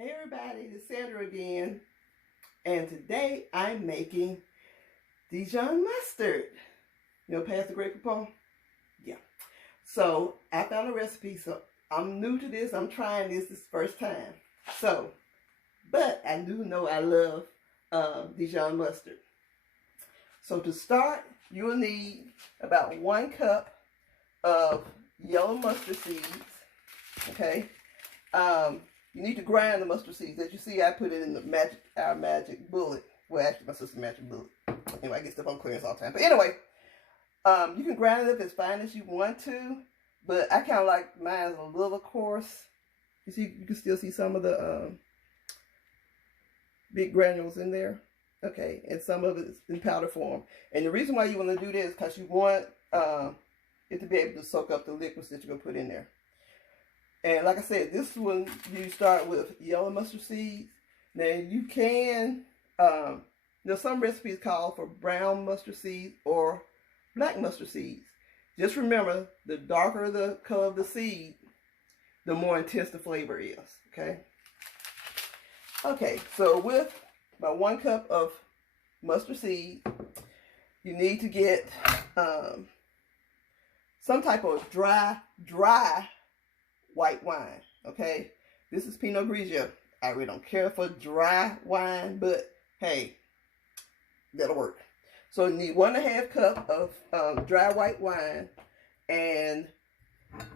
Hey everybody, it's Sandra again, and today I'm making Dijon mustard. You know, pass the Great Poupon? Yeah. So I found a recipe, so I'm new to this. I'm trying this the first time. So, but I do know I love Dijon mustard. So to start, you will need about 1 cup of yellow mustard seeds. Okay. You need to grind the mustard seeds. As you see, I put it in our magic bullet. Well, actually, my sister's magic bullet. Anyway, I get stuff on clearance all the time. But anyway, you can grind it up as fine as you want to, but I kind of like mine a little coarse. You see, you can still see some of the big granules in there. Okay, and some of it is in powder form. And the reason why you want to do this is because you want it to be able to soak up the liquids that you're going to put in there. And like I said, this one, you start with yellow mustard seeds. Now you can, some recipes call for brown mustard seeds or black mustard seeds. Just remember, the darker the color of the seed, the more intense the flavor is, okay? Okay, so with about 1 cup of mustard seed, you need to get some type of dry white wine. Okay, this is Pinot Grigio. I really don't care for dry wine, but hey, that'll work. So you need 1½ cup of dry white wine, and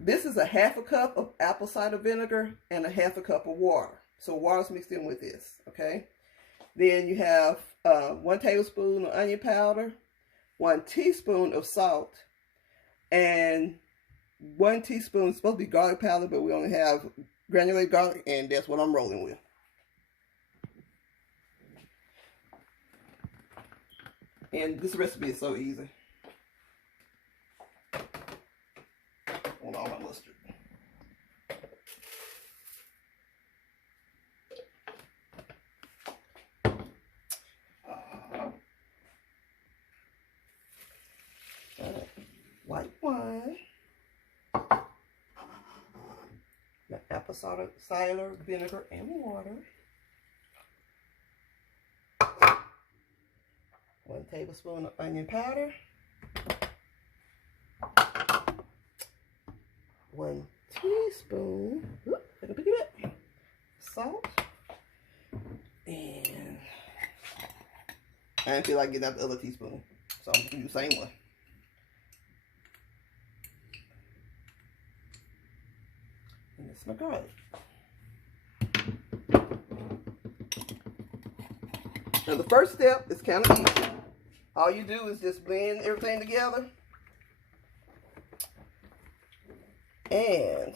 this is 1/2 cup of apple cider vinegar and 1/2 cup of water. So water's mixed in with this. Okay, then you have 1 tablespoon of onion powder, 1 teaspoon of salt, and 1 teaspoon, it's supposed to be garlic powder, but we only have granulated garlic, and that's what I'm rolling with. And this recipe is so easy. On all my mustard. White wine. Apple cider vinegar and water. 1 tablespoon of onion powder. 1 teaspoon. Let me pick it up. Salt. And I didn't feel like getting out the other teaspoon, so I'm gonna do the same one. And it's my garlic. Now the first step is kind of easy. All you do is just blend everything together. And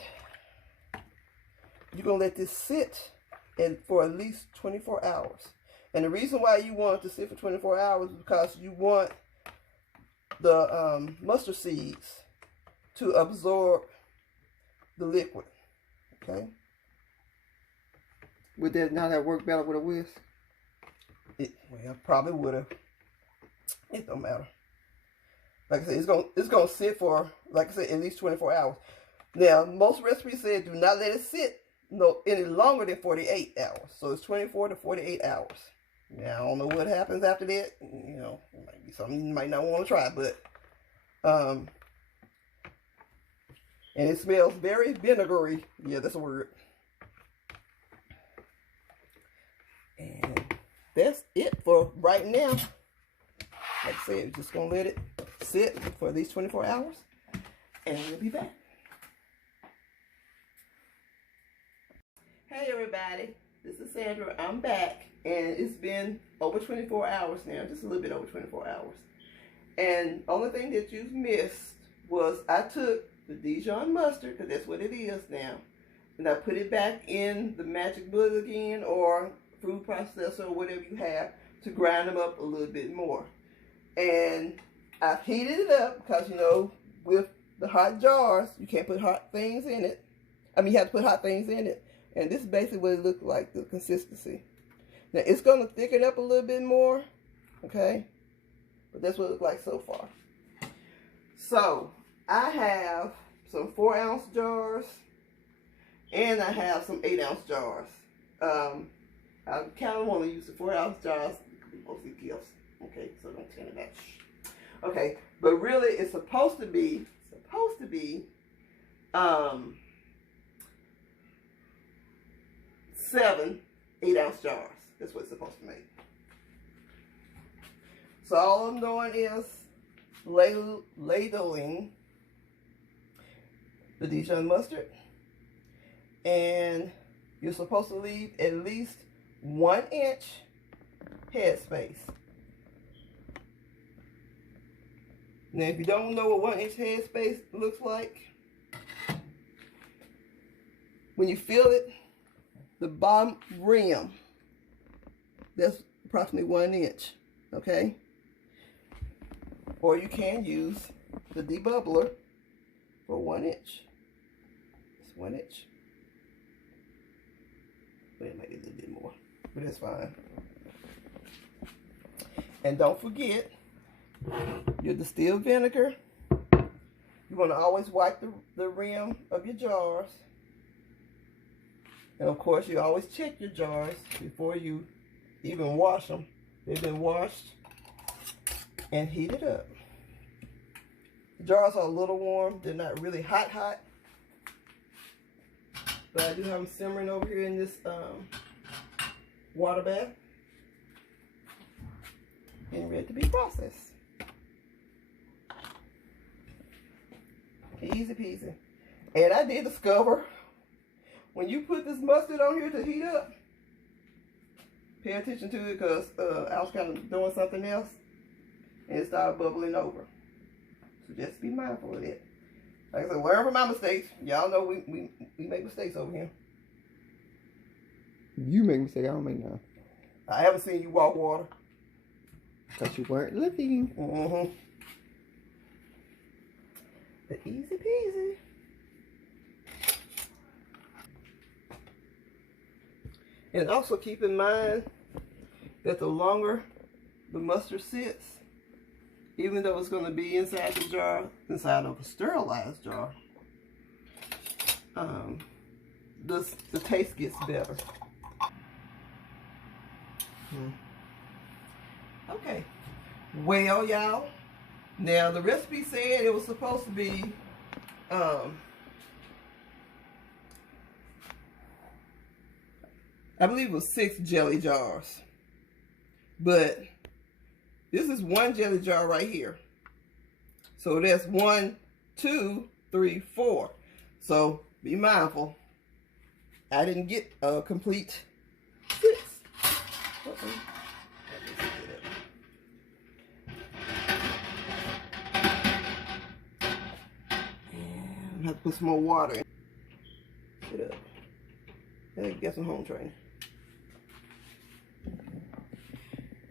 you're going to let this sit for at least 24 hours. And the reason why you want it to sit for 24 hours is because you want the mustard seeds to absorb the liquid. Okay? Would that not have worked better with a whisk? Well, probably would have. It don't matter. Like I said, it's gonna sit for, like I said, at least 24 hours. Now, most recipes say do not let it sit any longer than 48 hours. So it's 24 to 48 hours. Now, I don't know what happens after that. You know, it might be something you might not want to try, but and it smells very vinegary. Yeah, that's a word. And that's it for right now. Like I said, just gonna let it sit for at least 24 hours, and we'll be back. Hey everybody, this is Sandra. I'm back, and it's been over 24 hours now, just a little bit over 24 hours. And only thing that you missed was I took the Dijon mustard, because that's what it is now, and I put it back in the magic bullet again, or food processor, or whatever you have, to grind them up a little bit more. And I've heated it up because, you know, with the hot jars, you can't put hot things in it. I mean, you have to put hot things in it. And this is basically what it looks like, the consistency. Now, it's going to thicken up a little bit more, okay? But that's what it looks like so far. So, I have some 4-ounce jars, and I have some 8-ounce jars. I kind of want to use the 4-ounce jars. Mostly gifts. Okay, so don't tell me that. Okay, but really it's supposed to be 7 8-ounce jars. That's what it's supposed to make. So all I'm doing is ladling the Dijon mustard, and you're supposed to leave at least 1 inch headspace. Now, if you don't know what 1 inch headspace looks like, when you feel it, the bottom rim, that's approximately 1 inch, okay? Or you can use the debubbler for 1 inch. It's 1 inch. But it might be a little bit more, but that's fine. And don't forget your distilled vinegar. You want to always wipe the rim of your jars. And of course, you always check your jars before you even wash them. They've been washed and heated up. The jars are a little warm. They're not really hot. But I do have them simmering over here in this water bath. And ready to be processed. Easy peasy. And I did discover, when you put this mustard on here to heat up, pay attention to it, because I was kind of doing something else and it started bubbling over. So just be mindful of that. Like I said, learn from my mistakes. Y'all know we make mistakes over here. You make mistakes, I don't make none. I haven't seen you walk water. Because you weren't looking. Mm-hmm. But easy peasy. And also keep in mind that the longer the mustard sits, even though it's going to be inside the jar, inside of a sterilized jar, the taste gets better. Okay. Well, y'all, now the recipe said it was supposed to be I believe it was 6 jelly jars. But this is 1 jelly jar right here. So that's 1, 2, 3, 4. So be mindful. I didn't get a complete 6. I have to put some more water in. Get up. And get some home training.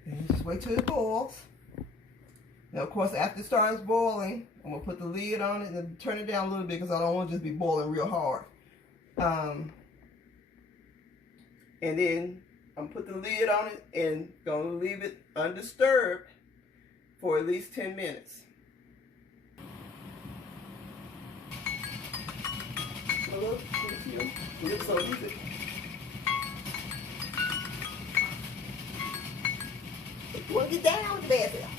And just wait till it boils. Now, of course, after it starts boiling, I'm going to put the lid on it and turn it down a little bit because I don't want it to just be boiling real hard. And then I'm going to put the lid on it and going to leave it undisturbed for at least 10 minutes. Look, it's so easy. You want to get down with the bad stuff.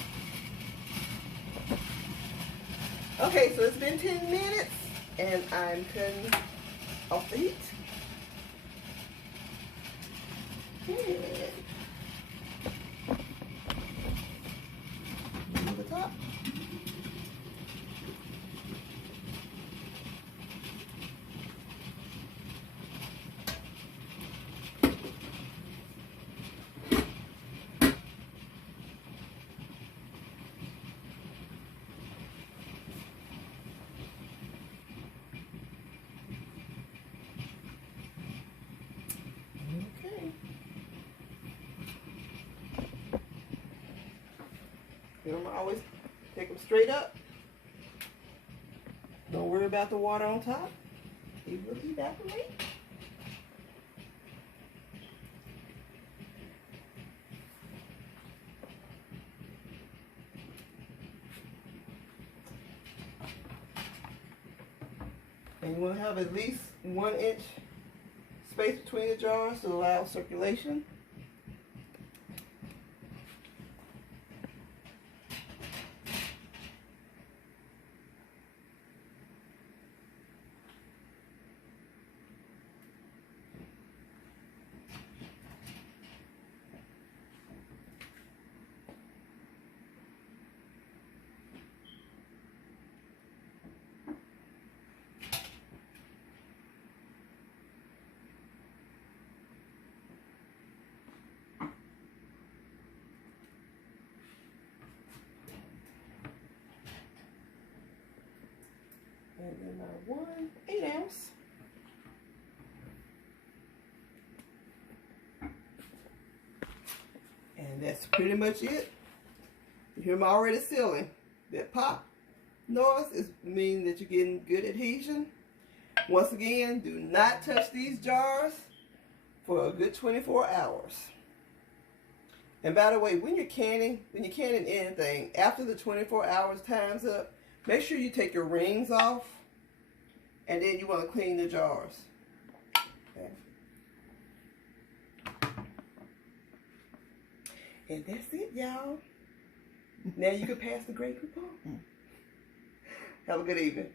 Okay, so it's been 10 minutes and I'm turning off the heat. And move the top. I'm always take them straight up. Don't worry about the water on top. It will evaporate. And you want to have at least 1 inch space between the jars to allow circulation. And then my 1 8-ounce. And that's pretty much it. You hear them already sealing. That pop noise is meaning that you're getting good adhesion. Once again, do not touch these jars for a good 24 hours. And by the way, when you're canning anything, after the 24 hours time's up, make sure you take your rings off, and then you want to clean the jars. Okay. And that's it, y'all. Now you can pass the Grey Poupon. Have a good evening.